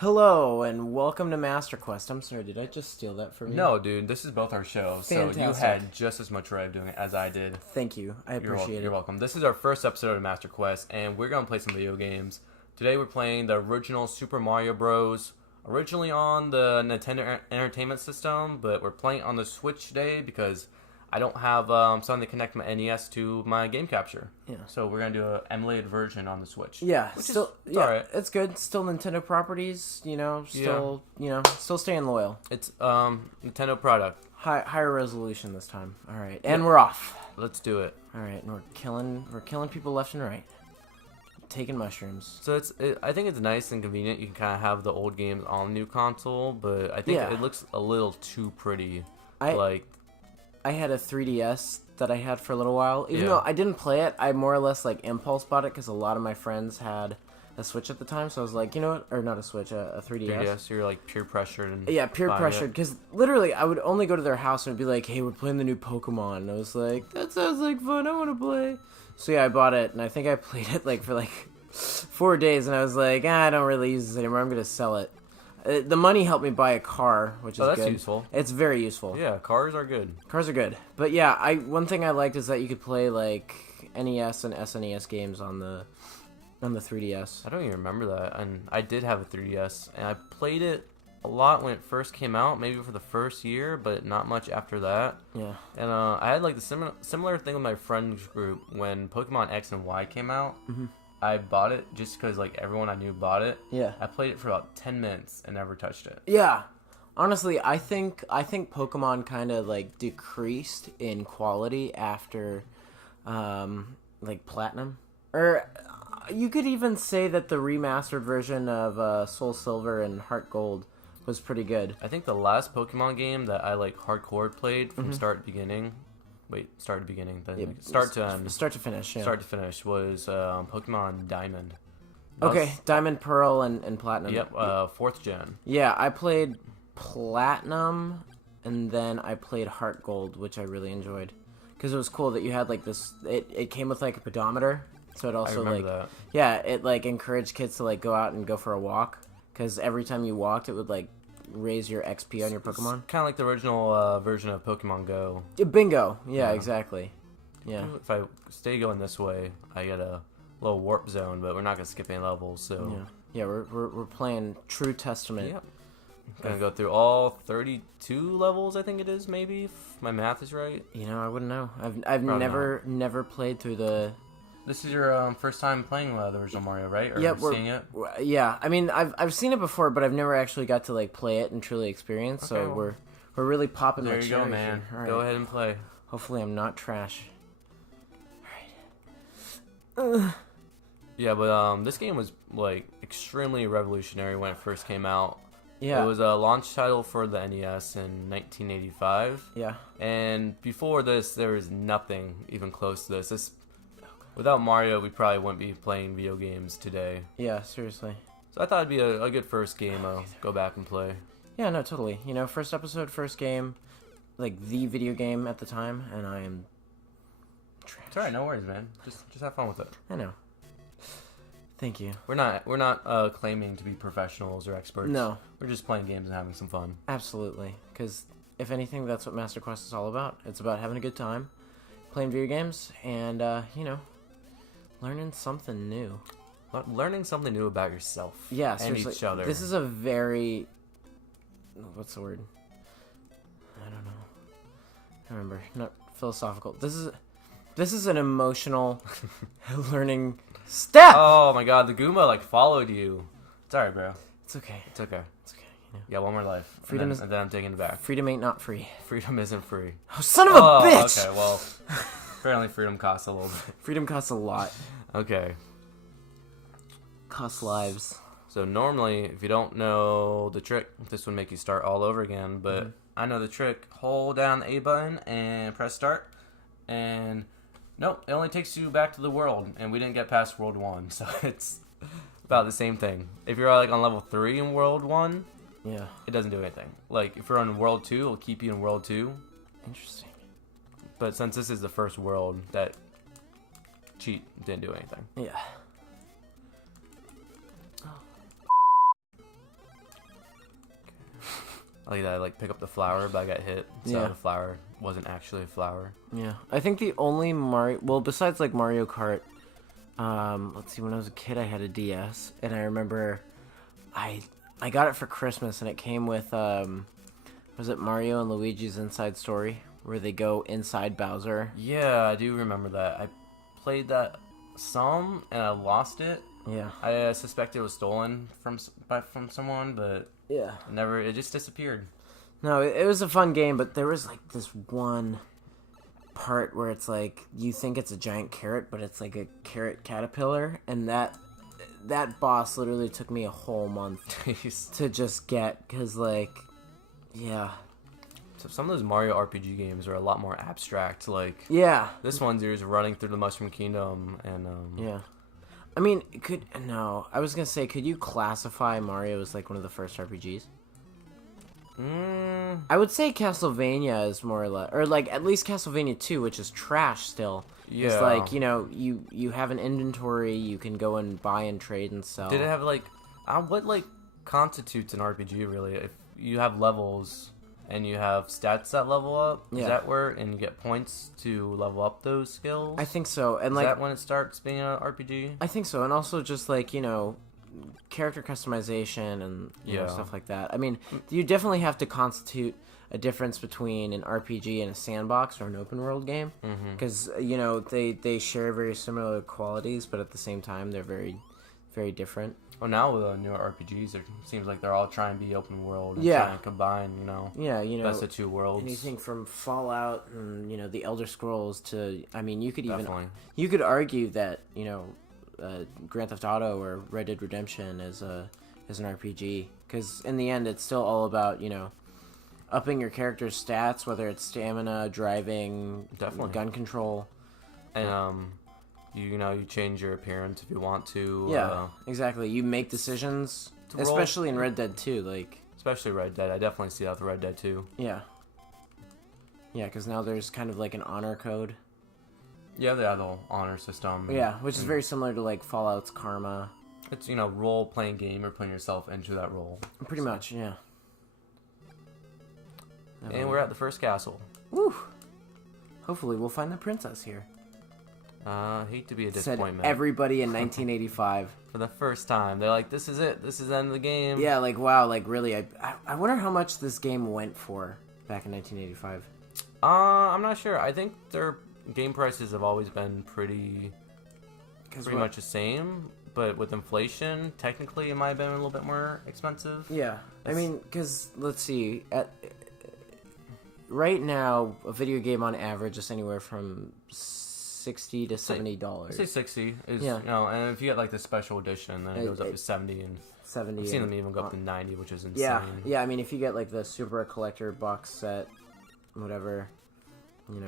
Hello and welcome to Master Quest. I'm sorry, did I just steal that from you? No, dude, this is both our shows, so you had just as much right of doing it as I did. Thank you. I appreciate it. You're welcome. This is our first episode of Master Quest, and we're going to play some video games. Today we're playing the original Super Mario Bros. Originally on the Nintendo Entertainment System, but we're playing on the Switch today because I don't have something to connect my NES to my game capture. Yeah. So we're going to do an emulated version on the Switch. Yeah, it's all right. It's good. Still Nintendo properties, still staying loyal. It's Nintendo product. Higher resolution this time. All right. And we're off. Let's do it. All right, and we're killing people left and right. Taking mushrooms. So I think it's nice and convenient. You can kind of have the old games on the new console, but I think it looks a little too pretty. I had a 3DS that I had for a little while. Even though I didn't play it, I more or less impulse bought it because a lot of my friends had a Switch at the time. So I was like, you know what? Or not a Switch, a 3DS. 3DS, you're peer pressured. And peer pressured. Because literally, I would only go to their house and be like, hey, we're playing the new Pokemon. And I was like, that sounds like fun. I want to play. So yeah, I bought it, and I think I played it for 4 days, and I was like, I don't really use this anymore. I'm going to sell it. The money helped me buy a car, which is good. That's useful. It's very useful. Yeah, cars are good. Cars are good. But yeah, one thing I liked is that you could play NES and SNES games on the 3DS. I don't even remember that. And I did have a 3DS, and I played it a lot when it first came out, maybe for the first year, but not much after that. Yeah. And I had the similar thing with my friends group when Pokemon X and Y came out. Mm-hmm. I bought it just because everyone I knew bought it. Yeah. I played it for about 10 minutes and never touched it. Yeah. Honestly, I think Pokemon kind of decreased in quality after Platinum. Or you could even say that the remastered version of Soul Silver and Heart Gold was pretty good. I think the last Pokemon game that I hardcore played from start to beginning. Start to beginning. Then start to end. Start to finish. Yeah. Start to finish was Pokemon Diamond. Diamond, Pearl, and Platinum. Yep, 4th gen. Yeah, I played Platinum, and then I played Heart Gold, which I really enjoyed. Because it was cool that you had this. It came with a pedometer, so it also I remember that. Yeah, it encouraged kids to go out and go for a walk. Because every time you walked, it would raise your XP on your Pokemon. Kind of like the original version of Pokemon Go. Bingo. Yeah, exactly. Yeah. If I stay going this way, I get a little warp zone, but we're not gonna skip any levels. So yeah, we're playing True Testament. Yep. Gonna go through all 32 levels. I think it is, maybe if my math is right. I wouldn't know. I've never played through the. This is your first time playing the original Mario, right? Or seeing it? Yeah, I mean, I've seen it before, but I've never actually got to play it and truly experience. Okay, so we're really popping. There you go, man. Right. Go ahead and play. Hopefully, I'm not trash. All right. Yeah, but this game was extremely revolutionary when it first came out. Yeah. It was a launch title for the NES in 1985. Yeah. And before this, there was nothing even close to this. Without Mario, we probably wouldn't be playing video games today. Yeah, seriously. So I thought it'd be a good first game. Go back and play. Yeah, no, totally. First episode, first game, the video game at the time, and I am trash. It's alright, no worries, man. Just have fun with it. I know. Thank you. We're not claiming to be professionals or experts. No. We're just playing games and having some fun. Absolutely. Because if anything, that's what Master Quest is all about. It's about having a good time, playing video games, and learning something new. Learning something new about yourself. Yeah, and seriously. each other. This is a very... What's the word? I don't know. I remember. Not philosophical. This is an emotional learning step! Oh my god, the Goomba followed you. It's alright, bro. It's okay. It's okay. It's okay. Yeah, one more life. Freedom and then I'm taking it back. Freedom ain't not free. Freedom isn't free. Oh, son of a bitch! Okay, well... Apparently freedom costs a little bit. Freedom costs a lot. Okay. Costs lives. So normally, if you don't know the trick, this would make you start all over again. But I know the trick. Hold down the A button and press start. And nope, it only takes you back to the world. And we didn't get past World 1. So it's about the same thing. If you're on level 3 in World 1, it doesn't do anything. If you're on World 2, it'll keep you in World 2. Interesting. But since this is the first world, that cheat didn't do anything. Yeah. Like that, I like pick up the flower, but I got hit. So Yeah. the flower wasn't actually a flower. Yeah, I think the only Mario, well, besides like Mario Kart, let's see, when I was a kid, I had a DS, and I remember, I got it for Christmas, and it came with, was it Mario and Luigi's Inside Story, where they go inside Bowser? Yeah, I do remember that. I played that some, and I lost it. Yeah. I suspect it was stolen from someone, but Yeah. it just disappeared. No, it was a fun game, but there was like this one part where it's like you think it's a giant carrot, but it's like a carrot caterpillar, and that boss literally took me a whole month Jeez. to just get, because like, yeah, So some of those Mario RPG games are a lot more abstract. Like yeah, this one's you're just running through the Mushroom Kingdom, and yeah. I mean, I was gonna say, could you classify Mario as like one of the first RPGs? I would say Castlevania is more or less, or like at least Castlevania 2, which is trash still. Yeah. It's like, you have an inventory, you can go and buy and trade and sell. Did it have like what like constitutes an RPG really? If you have levels and you have stats that level up, Yeah. is that where and you get points to level up those skills? I think so, and Is like that when it starts being an RPG? I think so, and also just like character customization and Yeah. stuff like that. I mean, you definitely have to constitute a difference between an RPG and a sandbox or an open world game, because they share very similar qualities, but at the same time they're very, very different. Well, now with newer RPGs, it seems like they're all trying to be open world and Yeah. trying to combine, Yeah, best of two worlds. anything from Fallout and the Elder Scrolls to, I mean, you could Definitely. you could argue that Grand Theft Auto or Red Dead Redemption is an RPG, because in the end it's still all about upping your character's stats, whether it's stamina, driving, Definitely. gun control. And you change your appearance if you want to. Yeah, exactly. You make decisions, To roll- especially in Red Dead 2. Like, Especially Red Dead. I definitely see that with Red Dead 2. yeah, because now there's kind of like an honor code. Yeah, they have the whole honor system. Yeah, which is very similar to like Fallout's Karma. It's, role playing game or putting yourself into that role. Pretty much, yeah. And we're at the first castle. Woo! Hopefully we'll find the princess here. Hate to be a Said disappointment. everybody in 1985. For the first time. They're like, this is it. This is the end of the game. Yeah, like, wow, like, really, I wonder how much this game went for back in 1985. I'm not sure. I think their game prices have always been pretty much the same. But with inflation, technically it might have been a little bit more expensive. Yeah, I mean, because, let's see, right now, a video game on average is anywhere from $60 to $70. I'd say 60 is, Yeah. and if you get like the special edition, then it goes up to 70, and 70. I've seen and- them even go up to 90, which is insane. Yeah, I mean, if you get like the Super Collector box set, whatever, it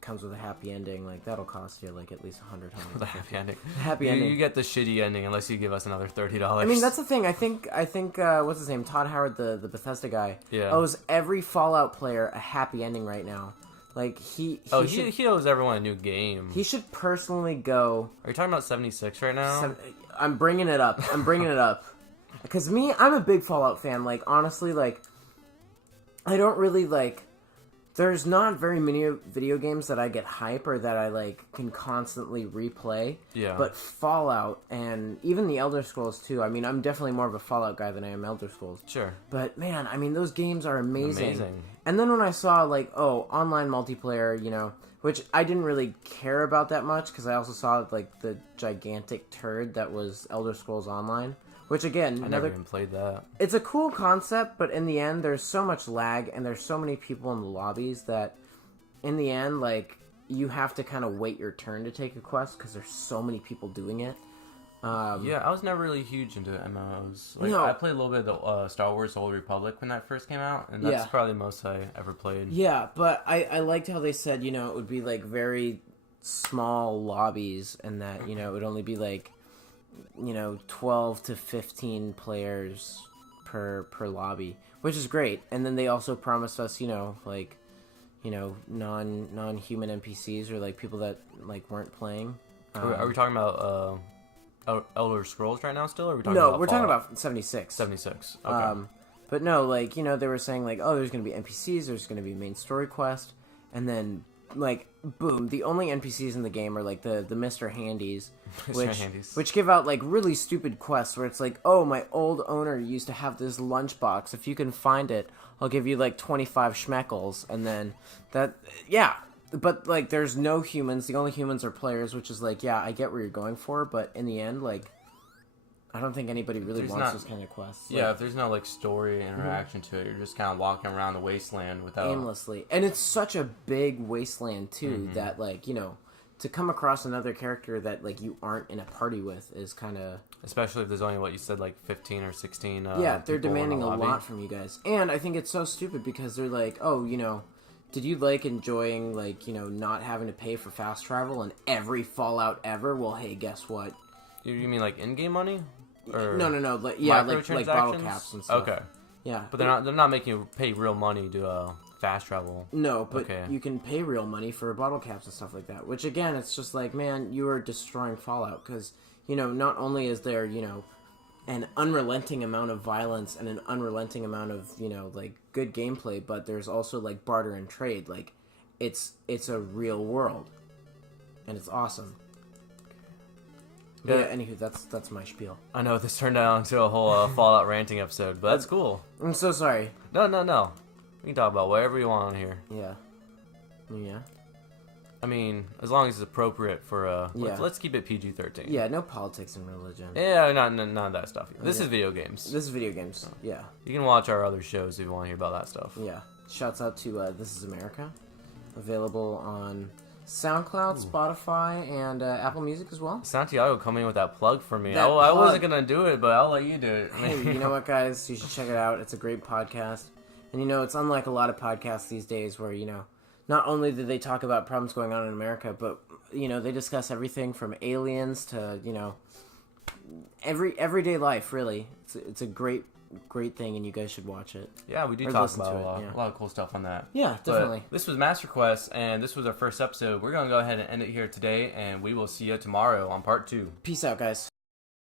comes with a happy ending, like that'll cost you like at least $100. The happy ending. Happy ending. You get the shitty ending unless you give us another $30. I mean, that's the thing. I think what's his name? Todd Howard, the Bethesda guy, Yeah. owes every Fallout player a happy ending right now. Like he owes everyone a new game. he should personally go. Are you talking about 76 right now? I'm bringing it up. Because I'm a big Fallout fan. Like, honestly, like, I don't really, like, there's not very many video games that I get hype or that I, like, can constantly replay. Yeah. But Fallout and even the Elder Scrolls, too. I mean, I'm definitely more of a Fallout guy than I am Elder Scrolls. Sure. But, man, I mean, those games are amazing. Amazing. And then when I saw, like, online multiplayer, which I didn't really care about that much, because I also saw, like, the gigantic turd that was Elder Scrolls Online. Which, again, I never even played that. it's a cool concept, but in the end, there's so much lag, and there's so many people in the lobbies that, in the end, like, you have to kind of wait your turn to take a quest, because there's so many people doing it. Yeah, I was never really huge into MMOs. Like, No. I played a little bit of the Star Wars: The Old Republic when that first came out, and that's Yeah. probably the most I ever played. Yeah, but I liked how they said, it would be, like, very small lobbies, and that, it would only be, like, 12 to 15 players per lobby, which is great. And then they also promised us, non-human NPCs or, like, people that, like, weren't playing. Are we talking about Elder Scrolls right now still, or are we talking No, about we're talking Fallout? about 76. 76. Okay. But no, like, you know, they were saying, like, oh, there's going to be NPCs, there's going to be a main story quest, and then, like, boom, the only NPCs in the game are, like, the Mr. Handies, which give out, like, really stupid quests where it's like, oh, my old owner used to have this lunchbox. If you can find it, I'll give you, like, 25 schmeckles, and then that, yeah. But, like, there's no humans. The only humans are players, which is, like, yeah, I get where you're going for, but in the end, like, I don't think anybody really wants those kind of quests. Yeah, if there's no, like, story interaction to it, you're just kind of walking around the wasteland without... aimlessly. And it's such a big wasteland, too, that, like, you know, to come across another character that, like, you aren't in a party with is kind of... Especially if there's only, what you said, like, 15 or 16 yeah, they're demanding a lot from you guys. And I think it's so stupid because they're like, oh, you know, did you like enjoying, like, you know, not having to pay for fast travel in every Fallout ever? Well, hey, guess what? You mean, like, in-game money? Or No. Like, yeah, like bottle caps and stuff. Okay. Yeah. But they're not making you pay real money to fast travel. No, but you can pay real money for bottle caps and stuff like that. Which, again, it's just like, man, you are destroying Fallout. Because, you know, not only is there, you know, an unrelenting amount of violence and an unrelenting amount of, you know, like, good gameplay, but there's also, like, barter and trade. Like, it's a real world. And it's awesome. Yeah, anywho, that's my spiel. I know this turned out into a whole Fallout ranting episode, but that's cool. I'm so sorry. No. We can talk about whatever you want on here. Yeah. I mean, as long as it's appropriate for yeah. let's keep it PG-13. Yeah, no politics and religion. Yeah, none of that stuff. This is video games. This is video games. Yeah. You can watch our other shows if you want to hear about that stuff. Yeah. Shouts out to This Is America, available on SoundCloud, Spotify, and Apple Music as well. Santiago coming with that plug for me. I wasn't gonna do it, but I'll let you do it. Hey, you know what, guys? You should check it out. It's a great podcast, and you know, it's unlike a lot of podcasts these days where, you know, not only do they talk about problems going on in America, but, you know, they discuss everything from aliens to, you know, everyday life. Really, it's a great thing, and you guys should watch it. Yeah, we do talk about a lot of cool stuff on that. Yeah, definitely. But this was Master Quest, and this was our first episode. We're going to go ahead and end it here today, and we will see you tomorrow on part 2. Peace out, guys.